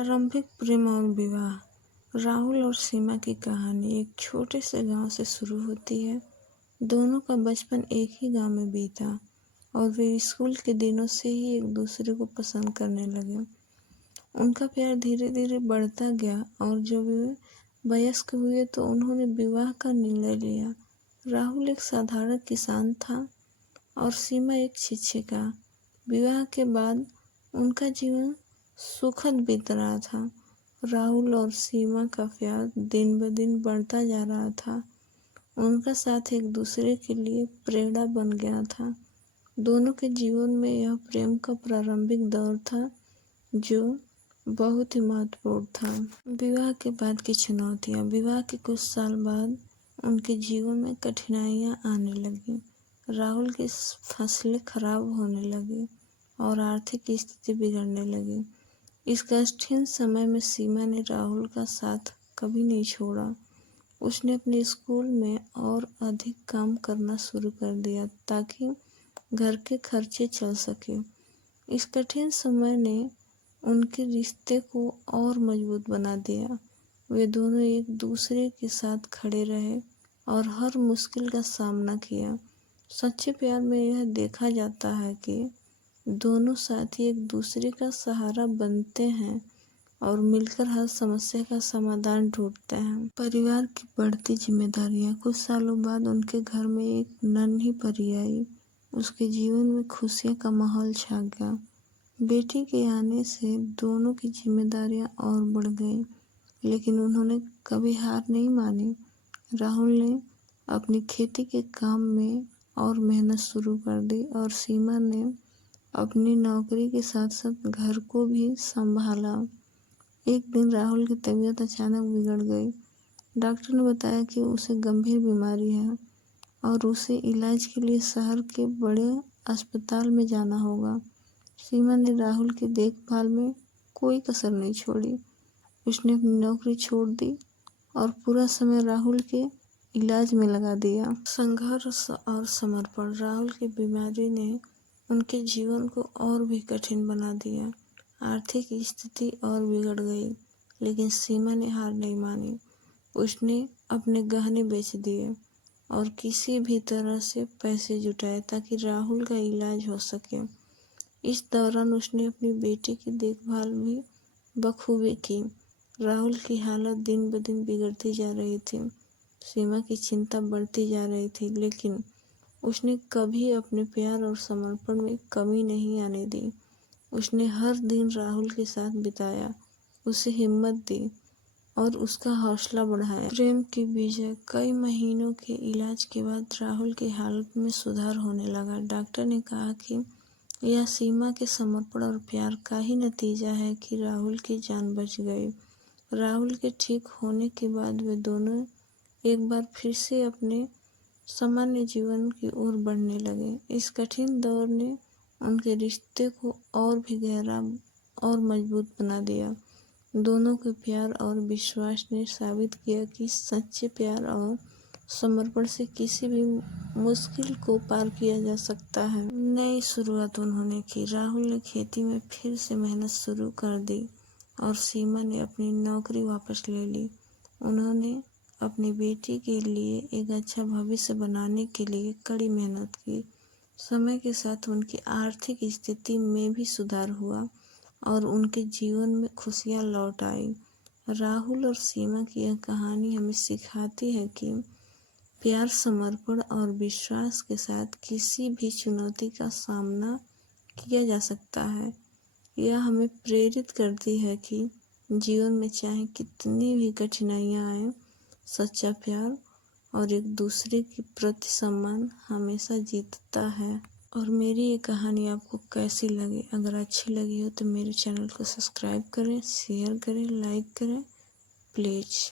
प्रारंभिक प्रेम और विवाह। राहुल और सीमा की कहानी एक छोटे से गांव से शुरू होती है। दोनों का बचपन एक ही गांव में बीता और वे स्कूल के दिनों से ही एक दूसरे को पसंद करने लगे। उनका प्यार धीरे धीरे बढ़ता गया और जब वे वयस्क हुए तो उन्होंने विवाह का निर्णय लिया। राहुल एक साधारण किसान था और सीमा एक शिक्षिका। विवाह के बाद उनका जीवन सुखद बीत रहा था। राहुल और सीमा का प्यार दिन ब दिन बढ़ता जा रहा था। उनका साथ एक दूसरे के लिए प्रेरणा बन गया था। दोनों के जीवन में यह प्रेम का प्रारंभिक दौर था जो बहुत ही महत्वपूर्ण था। विवाह के बाद की चुनौतियाँ। विवाह के कुछ साल बाद उनके जीवन में कठिनाइयाँ आने लगीं। राहुल की फसलें खराब होने लगी और आर्थिक स्थिति बिगड़ने लगी। इस कठिन समय में सीमा ने राहुल का साथ कभी नहीं छोड़ा। उसने अपने स्कूल में और अधिक काम करना शुरू कर दिया ताकि घर के खर्चे चल सके। इस कठिन समय ने उनके रिश्ते को और मजबूत बना दिया। वे दोनों एक दूसरे के साथ खड़े रहे और हर मुश्किल का सामना किया। सच्चे प्यार में यह देखा जाता है कि दोनों साथी एक दूसरे का सहारा बनते हैं और मिलकर हर समस्या का समाधान ढूंढते हैं। परिवार की बढ़ती जिम्मेदारियां। कुछ सालों बाद उनके घर में एक नन्ही परी आई। उसके जीवन में खुशियों का माहौल छा गया। बेटी के आने से दोनों की जिम्मेदारियां और बढ़ गईं, लेकिन उन्होंने कभी हार नहीं मानी। राहुल ने अपनी खेती के काम में और मेहनत शुरू कर दी और सीमा ने अपनी नौकरी के साथ साथ घर को भी संभाला। एक दिन राहुल की तबीयत अचानक बिगड़ गई। डॉक्टर ने बताया कि उसे गंभीर बीमारी है और उसे इलाज के लिए शहर के बड़े अस्पताल में जाना होगा। सीमा ने राहुल की देखभाल में कोई कसर नहीं छोड़ी। उसने अपनी नौकरी छोड़ दी और पूरा समय राहुल के इलाज में लगा दिया। संघर्ष और समर्पण। राहुल की बीमारी ने उनके जीवन को और भी कठिन बना दिया। आर्थिक स्थिति और बिगड़ गई, लेकिन सीमा ने हार नहीं मानी। उसने अपने गहने बेच दिए और किसी भी तरह से पैसे जुटाए ताकि राहुल का इलाज हो सके। इस दौरान उसने अपनी बेटी की देखभाल भी बखूबी की। राहुल की हालत दिन ब दिन बिगड़ती जा रही थी। सीमा की चिंता बढ़ती जा रही थी, लेकिन उसने कभी अपने प्यार और समर्पण में कमी नहीं आने दी। उसने हर दिन राहुल के साथ बिताया, उसे हिम्मत दी और उसका हौसला बढ़ाया। प्रेम की विजय। कई महीनों के इलाज के बाद राहुल की हालत में सुधार होने लगा। डॉक्टर ने कहा कि यह सीमा के समर्पण और प्यार का ही नतीजा है कि राहुल की जान बच गई। राहुल के ठीक होने के बाद वे दोनों एक बार फिर से अपने सामान्य जीवन की ओर बढ़ने लगे। इस कठिन दौर ने उनके रिश्ते को और भी गहरा और मजबूत बना दिया। दोनों के प्यार और विश्वास ने साबित किया कि सच्चे प्यार और समर्पण से किसी भी मुश्किल को पार किया जा सकता है। नई शुरुआत उन्होंने की। राहुल ने खेती में फिर से मेहनत शुरू कर दी और सीमा ने अपनी नौकरी वापस ले ली। उन्होंने अपनी बेटी के लिए एक अच्छा भविष्य बनाने के लिए कड़ी मेहनत की। समय के साथ उनकी आर्थिक स्थिति में भी सुधार हुआ और उनके जीवन में खुशियां लौट आई। राहुल और सीमा की यह कहानी हमें सिखाती है कि प्यार, समर्पण और विश्वास के साथ किसी भी चुनौती का सामना किया जा सकता है। यह हमें प्रेरित करती है कि जीवन में चाहे कितनी भी कठिनाइयां आए, सच्चा प्यार और एक दूसरे के प्रति सम्मान हमेशा जीतता है। और मेरी ये कहानी आपको कैसी लगी? अगर अच्छी लगी हो तो मेरे चैनल को सब्सक्राइब करें, शेयर करें, लाइक करें प्लीज़।